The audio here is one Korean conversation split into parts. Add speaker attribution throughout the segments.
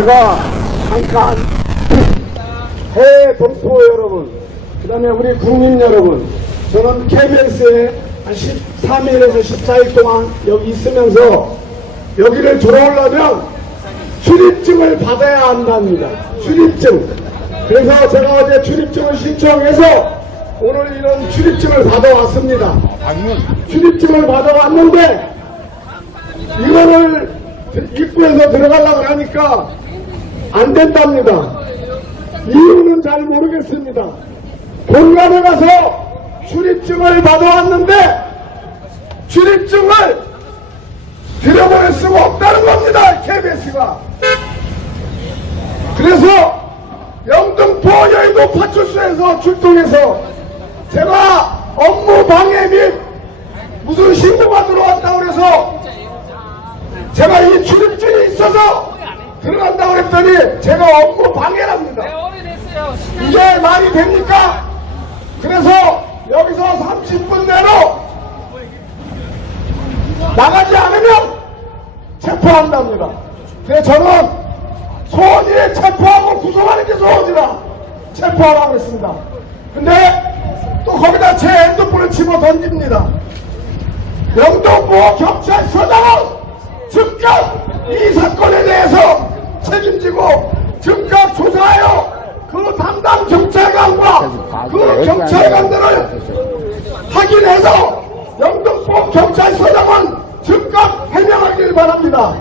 Speaker 1: 제가 잠깐 해외 동포 여러분, 그 다음에 우리 국민 여러분, 저는 KBS에 한 13일에서 14일 동안 여기 있으면서 여기를 들어오려면 출입증을 받아야 한답니다. 출입증. 그래서 제가 어제 출입증을 신청해서 오늘 이런 출입증을 받아왔습니다. 출입증을 받아왔는데 이거를 입구에서 들어가려고 하니까 안 된답니다. 이유는 잘 모르겠습니다. 본관에 가서 출입증을 받아왔는데 출입증을 들여보낼 수가 없다는 겁니다. KBS가. 그래서 영등포 여의도 파출소에서 출동해서 제가 업무 방해 및 무슨 신고가 들어왔다고 그래서 제가 이 출입증이 있어서 그랬더니 제가 업무 방해랍니다.
Speaker 2: 오래됐어요.
Speaker 1: 이게 말이 됩니까? 그래서 여기서 30분 내로 나가지 않으면 체포한답니다. 그래서 저는 소원이에 체포하고 구속하는 게 소원이라 체포하라고 했습니다. 근데 또 거기다 제 핸드폰을 집어 던집니다. 영동보 경찰서장은 즉각 이 사건에 대해서 책임지고 즉각 조사하여 그 담당 경찰관과 그 경찰관들을 확인해서 영등포 경찰서장은 즉각 해명하길 바랍니다.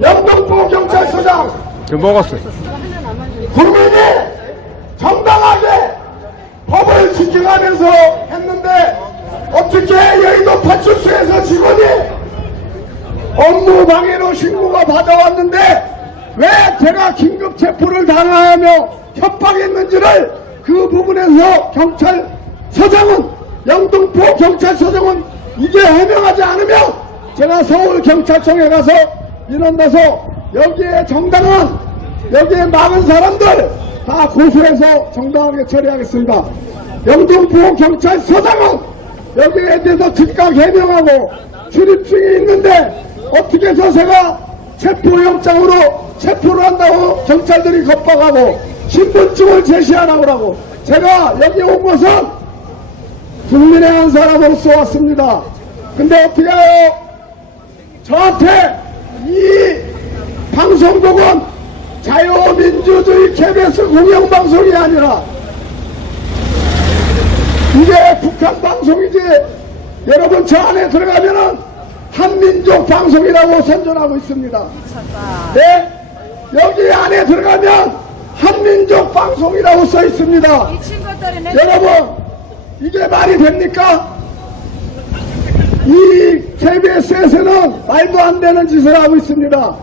Speaker 1: 영등포 경찰서장
Speaker 3: 저 먹었어요.
Speaker 1: 국민이 정당하게 법을 지켜가면서 했는데 어떻게 여의도 파출소에서 직원이 업무 방해로 신고가 받아왔는데 왜 제가 긴급 체포를 당하며 협박했는지를 그 부분에서 경찰서장은 영등포 경찰서장은 이게 해명하지 않으면 제가 서울 경찰청에 가서 이런 데서 여기에 정당한 여기에 막은 사람들 다 고소해서 정당하게 처리하겠습니다. 영등포 경찰서장은 여기에 대해서 즉각 해명하고 출입증이 있는데 어떻게 해서 제가 체포영장으로 체포를 한다고 경찰들이 겁박하고 신분증을 제시하라고 하고 제가 여기 온 것은 국민의 한 사람으로서 왔습니다. 근데 어떻게 해요? 저한테 이 방송국은 자유민주주의 KBS 공영방송이 아니라 이게 북한 방송이지 여러분 저 안에 들어가면은 한민족 방송이라고 선전하고 있습니다. 네? 여기 안에 들어가면 한민족 방송이라고 써 있습니다. 여러분 이게 말이 됩니까? 이 KBS에서는 말도 안 되는 짓을 하고 있습니다.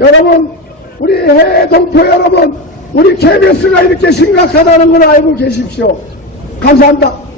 Speaker 1: 여러분 우리 해외 동포 여러분 우리 KBS가 이렇게 심각하다는 걸 알고 계십시오. 감사합니다.